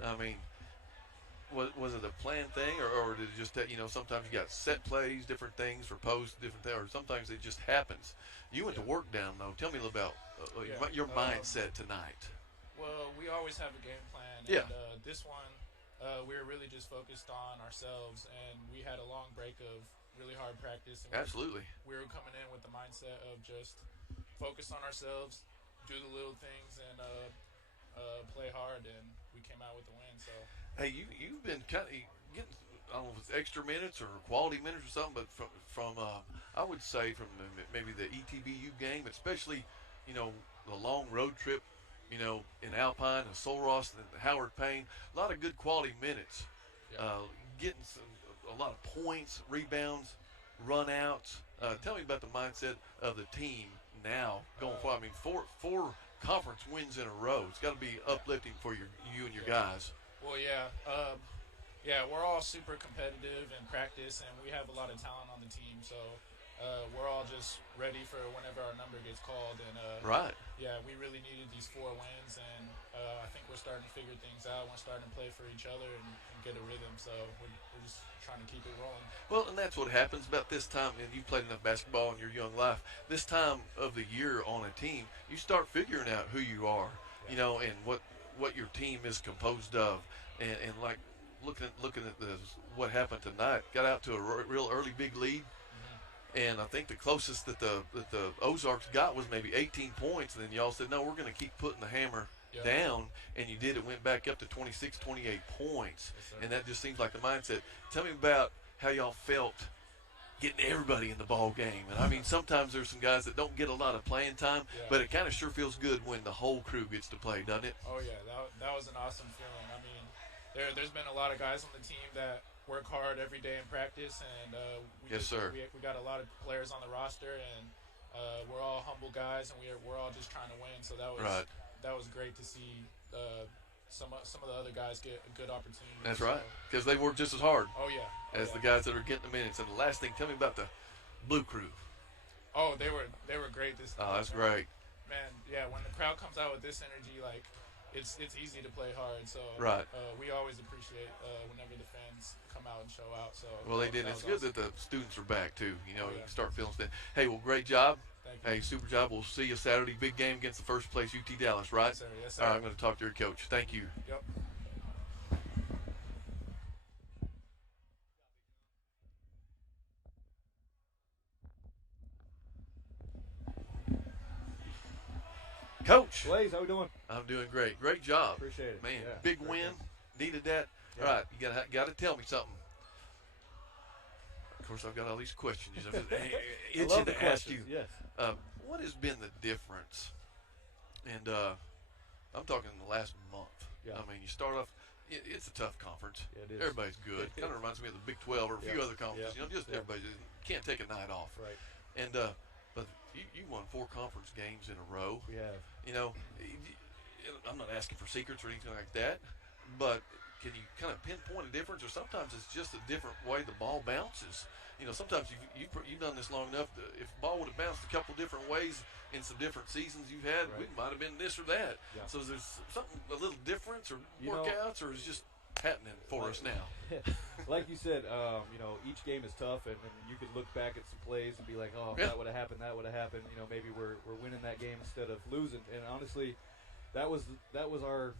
sir. I mean, was it a planned thing, or did it just that, sometimes you got set plays, different things for posts, different things, or sometimes it just happens. You went to Yeah. work down though. Tell me a little about Yeah. your mindset tonight. Well, we always have a game plan, Yeah, and this one, we were really just focused on ourselves, and we had a long break of really hard practice, and absolutely. we were coming in with the mindset of just focus on ourselves, do the little things, and play hard, and we came out with the win. So Hey, you've been kind of getting, I don't know if it's extra minutes or quality minutes or something, but from I would say from maybe the ETBU game, especially the long road trip, in Alpine and Solross and Howard Payne, a lot of good quality minutes, yeah. getting a lot of points, rebounds, run outs. Tell me about the mindset of the team now going forward. I mean, four conference wins in a row. It's got to be Yeah. uplifting for you and your Yeah. guys. Well, yeah. Yeah, we're all super competitive in practice, and we have a lot of talent on the team. So we're all just ready for whenever our number gets called. And Right. yeah, we really needed these 4 wins, and I think we're starting to figure things out. We're starting to play for each other and get a rhythm. So we're just trying to keep it rolling. Well, and that's what happens about this time. And you've played enough basketball in your young life. This time of the year on a team, you start figuring out who you are, Yeah. and what your team is composed of, and like looking at what happened tonight. Got out to a real early big lead, Hmm. and I think the closest that the Ozarks got was maybe 18 points. And then y'all said, no, we're going to keep putting the hammer Yeah. down, and you did. It went back up to 26, 28 points, Yes, sir. and that just seems like the mindset. Tell me about how y'all felt getting everybody in the ball game. And I mean, sometimes there's some guys that don't get a lot of playing time, Yeah. but it kind of sure feels good when the whole crew gets to play, doesn't it? Oh yeah, that was an awesome feeling. I mean, there's been a lot of guys on the team that work hard every day in practice, and Yes, sir. we got a lot of players on the roster, and we're all humble guys, and we're all just trying to win. So Right. that was great to see some of the other guys get a good opportunity. That's So, right. Because they work just as hard oh yeah, as yeah. the guys that are getting the minutes. And the last thing, tell me about the Blue Crew. Oh, they were great this Oh, time. that's man. great. Man, yeah, when the crowd comes out with this energy, like it's easy to play hard. So Right. we always appreciate whenever the fans come out and show out. So Well, they did. that It's was good awesome. that the students are back, too. Oh You yeah, can start feeling that. Hey, well, great job. thank you. Hey, super job. We'll see you Saturday. Big game against the first place UT Dallas, right? Yes sir, yes All right, sir. I'm going to talk to your coach. Thank you. Yep. Coach, Blaze, how we doing? I'm doing great. Great job. Appreciate it. Man, Yeah, big great win. game. Needed that. Yeah. All right, you got to tell me something. Of course, I've got all these questions. I'm just I itching love the to ask you. questions. Yes. What has been the difference? And I'm talking the last month. Yeah. I mean, you start off. It's a tough conference. Yeah, it is. Everybody's good. Kind of reminds me of the Big 12 or a few Yeah. other conferences. Yeah. Just Yeah. everybody can't take a night off. Right. And but you won 4 conference games in a row. We have. You know, I'm not asking for secrets or anything like that, but can you kind of pinpoint a difference? Or sometimes it's just a different way the ball bounces. Sometimes you've done this long enough. If the ball would have bounced a couple different ways in some different seasons you've had, we Right. might have been this or that. Yeah. So is there something a little difference or You know- workouts, or is it just happening for us now? Like you said, each game is tough, and you could look back at some plays and be like, oh, if Yeah. that would have happened. Maybe we're winning that game instead of losing. And honestly, that was our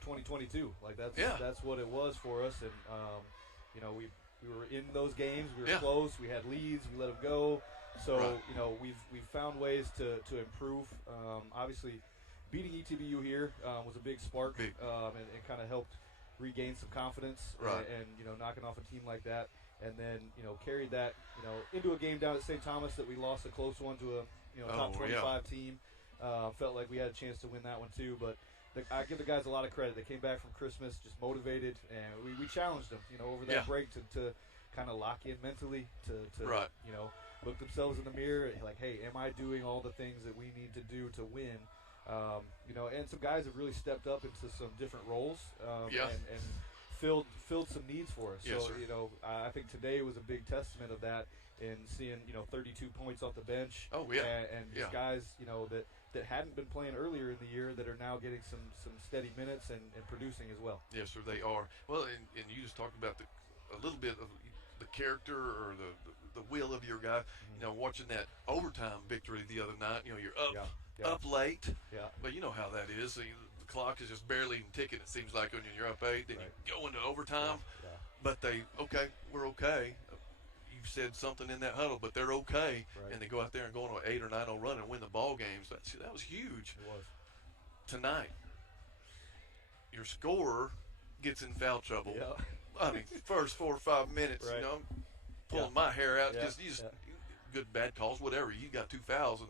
2022. Like that's what it was for us. And we were in those games. We were Yeah. close. We had leads. We let them go. So Right. we've found ways to improve. Obviously, beating ETBU here was a big spark, Big. and kind of helped regain some confidence. Right. And knocking off a team like that, and then carried that into a game down at St. Thomas that we lost a close one to a top 25 team. Felt like we had a chance to win that one too, but. I give the guys a lot of credit. They came back from Christmas just motivated, and we challenged them, over that Yeah. break to kind of lock in mentally, to Right. look themselves in the mirror, like, hey, am I doing all the things that we need to do to win? And some guys have really stepped up into some different roles, Yeah. and filled some needs for us. Yes, so sir. I think today was a big testament of that in seeing 32 points off the bench. Oh, yeah. And these guys that hadn't been playing earlier in the year that are now getting some steady minutes and producing as well. Yes, sir, they are. Well, and you just talked about a little bit of the character or the will of your guy. Watching that overtime victory the other night, you're up late. Yeah. But you know how that is. The clock is just barely even ticking, it seems like, when you're up 8. Then you go into overtime. Yeah. But we're okay. You said something in that huddle, but they're okay. Right. And they go out there and go on an 8 or 9-0 run and win the ball games. That was huge. It was. Tonight, your scorer gets in foul trouble. Yeah. I mean, first 4 or 5 minutes, Right. I'm pulling my hair out. Yeah. Just good, bad calls, whatever. You got 2 fouls,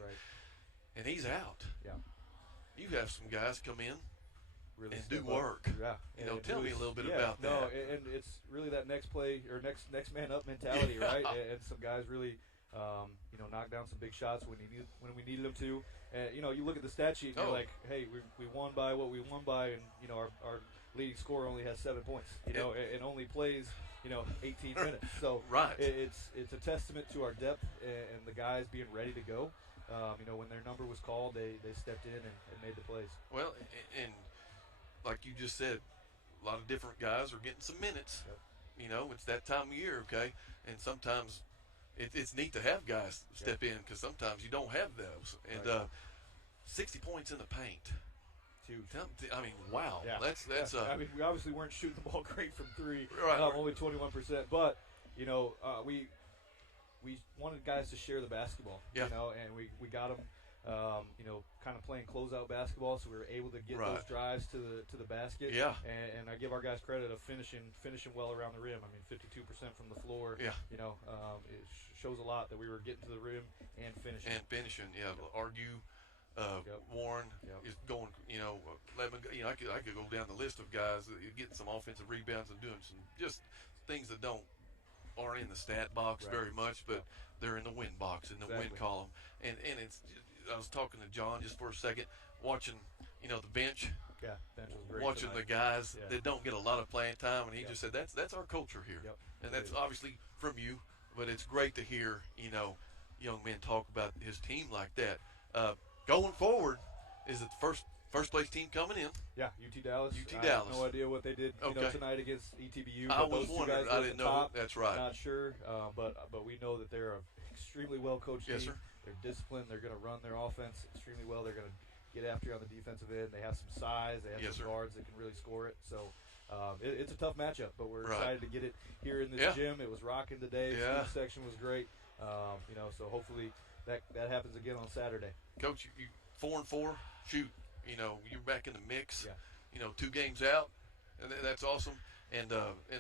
and he's out. Yeah. You have some guys come in Really and step do up. work. Yeah. Tell me a little bit about that. No, and it's really that next play or next man up mentality, right? And some guys really, knocked down some big shots when we needed them to. And you look at the stat sheet and you're like, hey, we won by what we won by, and our leading scorer only has 7 points, and only plays 18 minutes. So right. It's a testament to our depth and the guys being ready to go. When their number was called, they stepped in and made the plays. Well, and like you just said, a lot of different guys are getting some minutes. Yep. It's that time of year, okay? And sometimes it's neat to have guys step in because sometimes you don't have those. And 60 points in the paint. Huge. I mean, wow. Yeah. That's I mean, we obviously weren't shooting the ball great from 3, Right. Only 21%. But we wanted guys to share the basketball. Yeah. And we got them. Kind of playing closeout basketball, so we were able to get those drives to the basket. Yeah. And I give our guys credit of finishing well around the rim. I mean, 52% from the floor. Yeah. It shows a lot that we were getting to the rim and finishing. Yeah. Argue. Warren is going. I could go down the list of guys that getting some offensive rebounds and doing some just things that aren't in the stat box very much, but they're in the win box, in the win column. And it's. I was talking to John just for a second, watching the bench. Yeah, bench was great. Watching tonight. the guys that don't get a lot of playing time, and he just said that's our culture here, and that's obviously from you. But it's great to hear young men talk about his team like that. Going forward, is it the first place team coming in? Yeah, UT Dallas. I Dallas. have no idea what they did tonight against ETBU. I was wondering. I didn't know. Top. That's right. Not sure, but we know that they're an extremely well coached Yes, team. sir. They're disciplined. They're going to run their offense extremely well. They're going to get after you on the defensive end. They have some size. They have some guards that can really score it. So it's a tough matchup, but we're excited to get it here in this gym. It was rocking today. The student section was great. So hopefully that happens again on Saturday. Coach, you 4-4. Shoot, you're back in the mix. Yeah. 2 games out, and that's awesome. And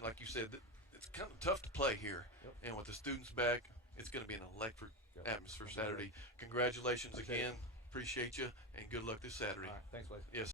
like you said, it's kind of tough to play here. Yep. And with the students back, it's going to be an electric atmosphere Saturday. Congratulations again. Appreciate you, and good luck this Saturday. All right. Thanks, Blake. Yes.